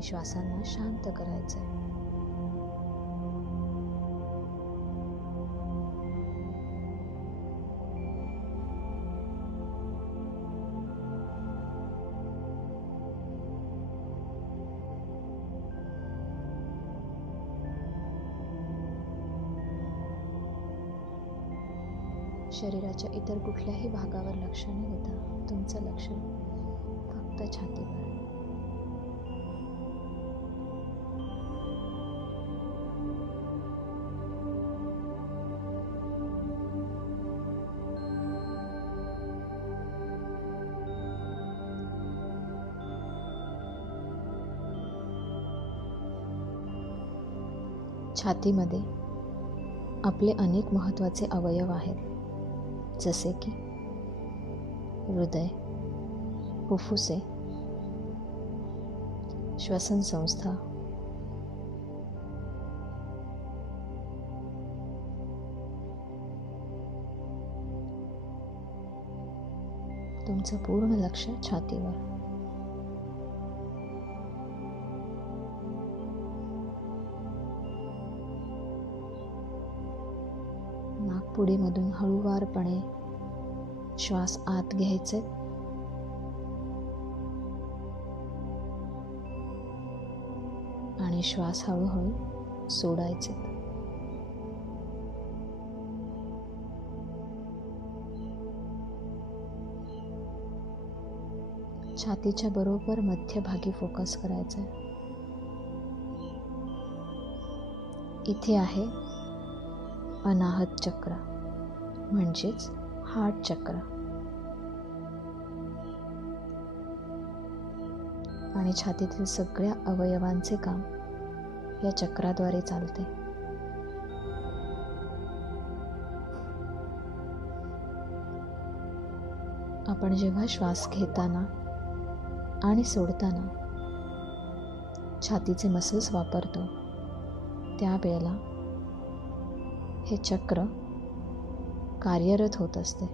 आणि श्वासांना शांत करायचं आहे. शरीराच्या इतर कुठल्याही भागावर लक्ष न देता तुमचं लक्ष फक्त छातीवर. छातीमध्ये आपले अनेक महत्त्वाचे अवयव आहेत, जसे की हृदय, फुफ्फुसे, श्वसन संस्था, तुमचं पूर्ण लक्ष छातीवर. नाकपुडीमधून हळूवारपणे श्वास आत घ्यायचे आणि श्वास हळूहळू सोडायचे. छातीच्या बरोबर मध्यभागी फोकस करायचा. इथे आहे अनाहत चक्र, म्हणजेच हार्ट चक्र. आणि छातीतील सगळ्या अवयवांचे काम या चक्राद्वारे चालते. आपण जेव्हा श्वास घेताना आणि सोडताना छातीचे मसल्स वापरतो, त्यावेळेला हे चक्र कार्यरत होत असते.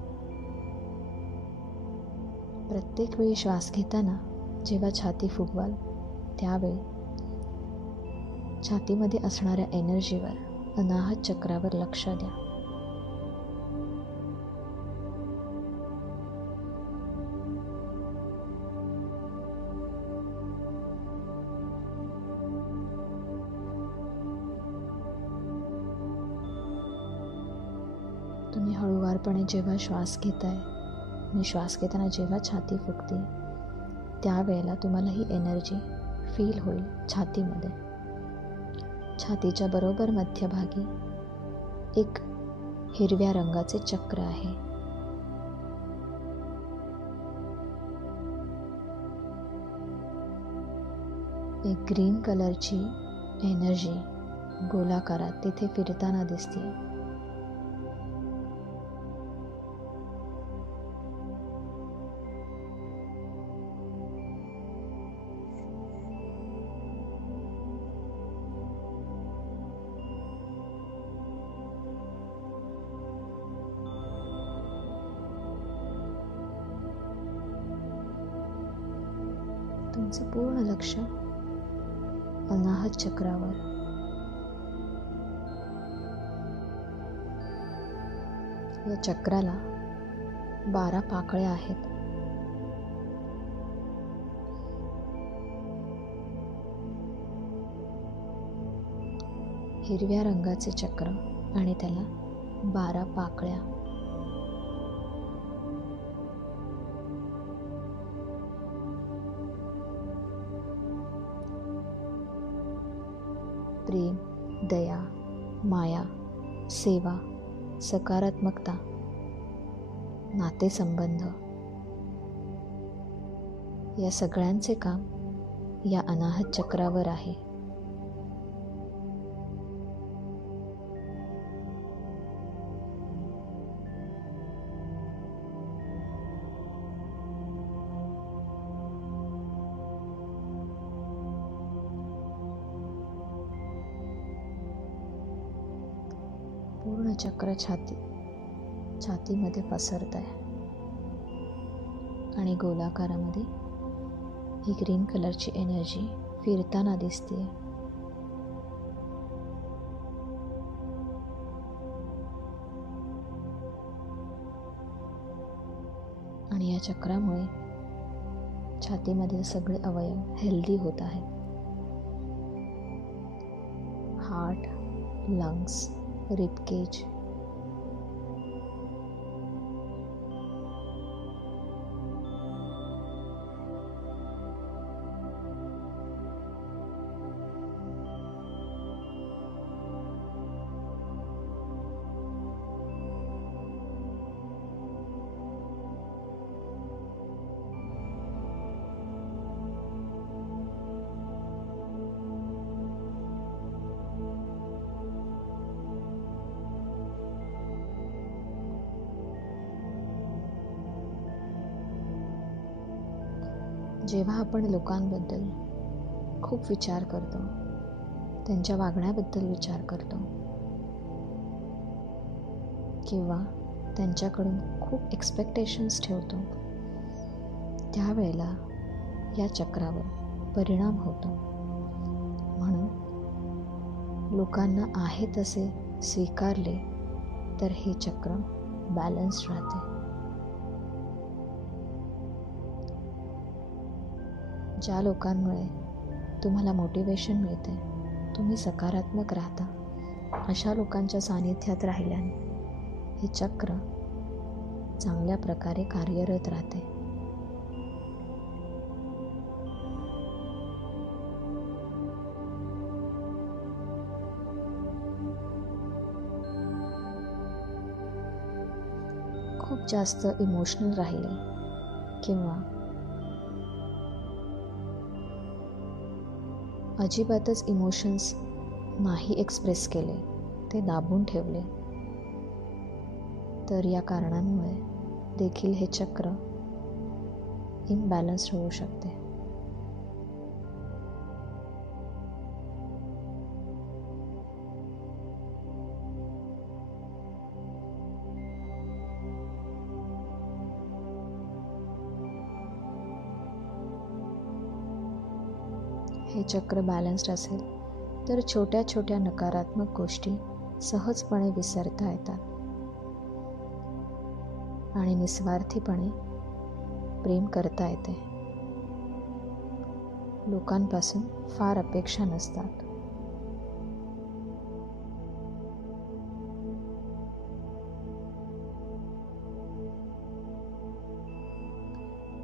प्रत्येक वेळी श्वास घेताना जेव्हा छाती फुगवाल, त्यावेळी छातीमध्ये असणाऱ्या एनर्जीवर, अनाहत चक्रावर लक्ष द्या. तुम्ही हळूवारपणे जेव्हा श्वास घेताय आणि श्वास घेताना जेव्हा छाती फुगते, त्यावेळेला तुम्हाला ही एनर्जी फील होईल छातीमध्ये. छातीच्या बरोबर मध्यभागी एक हिरव्या रंगाचे चक्र आहे. एक ग्रीन कलरची एनर्जी गोलाकारात तिथे फिरताना दिसते. तुमचं पूर्ण लक्ष अनाहत चक्रावर. या चक्राला 12 पाकळ्या आहेत. हिरव्या रंगाचे चक्र आणि त्याला 12 पाकळ्या. प्रेम, दया, माया, सेवा, सकारात्मकता, नातेसंबंध या सगळ्यांचे काम या अनाहत चक्रावर आहे. पूर्ण चक्र छातीमध्ये पसरत आहे आणि गोलाकारामध्ये ही ग्रीन कलरची एनर्जी फिरताना दिसते. आणि या चक्रामुळे छातीमधील सगळे अवयव हेल्दी होत आहेत. हार्ट, लंग्स, रिबकेज, जेव्हा आपण लोकांबद्दल खूप विचार करतो, त्यांच्या वागण्याबद्दल विचार करतो किंवा त्यांच्याकडून खूप एक्सपेक्टेशन्स ठेवतो, त्यावेळेला या चक्रावर परिणाम होतो. म्हणून लोकांना आहे तसे स्वीकारले तर हे चक्र बॅलन्स राहते. ज्या लोकांमुळे तुम्हाला मोटिवेशन मिळते, तुम्ही सकारात्मक राहता, अशा लोकांच्या सानिध्यात राहिल्याने हे चक्र चांगल्या प्रकारे कार्यरत राहते. खूप जास्त इमोशनल राहिले किंवा अजिबातच इमोशन्स नाही एक्सप्रेस केले, ते दाबून ठेवले, तर या कारणांमुळे देखील हे चक्र इम्बॅलन्स होऊ शकते. हे चक्र बॅलन्स्ड असेल तर छोट्या छोट्या नकारात्मक गोष्टी सहजपणे विसरता येतात आणि निस्वार्थीपणे प्रेम करता येते. लोकांपासून फार अपेक्षा नसतात.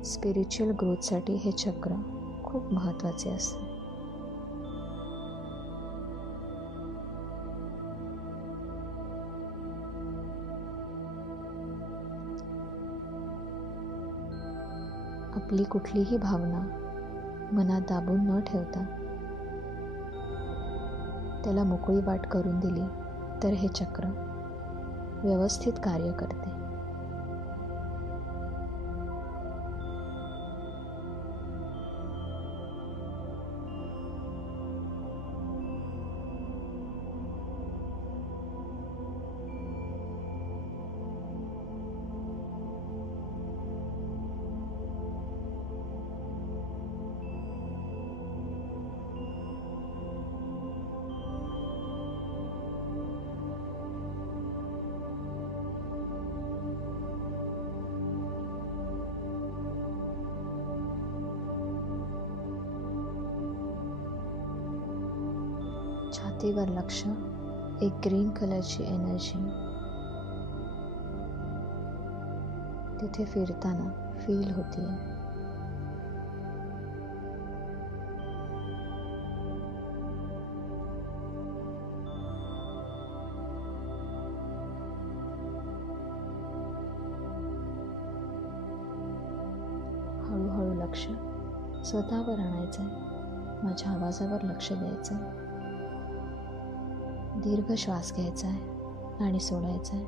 स्पिरिच्युअल ग्रोथसाठी हे चक्र खूप महत्त्वाचे असते. आपली कुठलीही भावना मनात दाबून न ठेवता त्याला मोकळी वाट करून दिली तर हे चक्र व्यवस्थित कार्य करते. छातीवर लक्ष, एक ग्रीन कलरची एनर्जी तिथे फिरताना फील होते. हळूहळू लक्ष स्वतःवर आणायचं, माझ्या आवाजावर लक्ष द्यायचं. दीर्घ श्वास घ्यायचा आहे आणि सोडायचा आहे.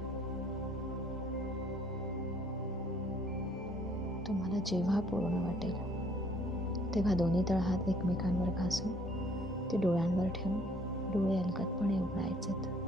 तुम्हाला जेव्हा पूर्ण वाटेल तेव्हा दोन्ही तळहात एकमेकांवर घासून ते डोळ्यांवर ठेवून डोळे अलगदपणे उघडायचेत.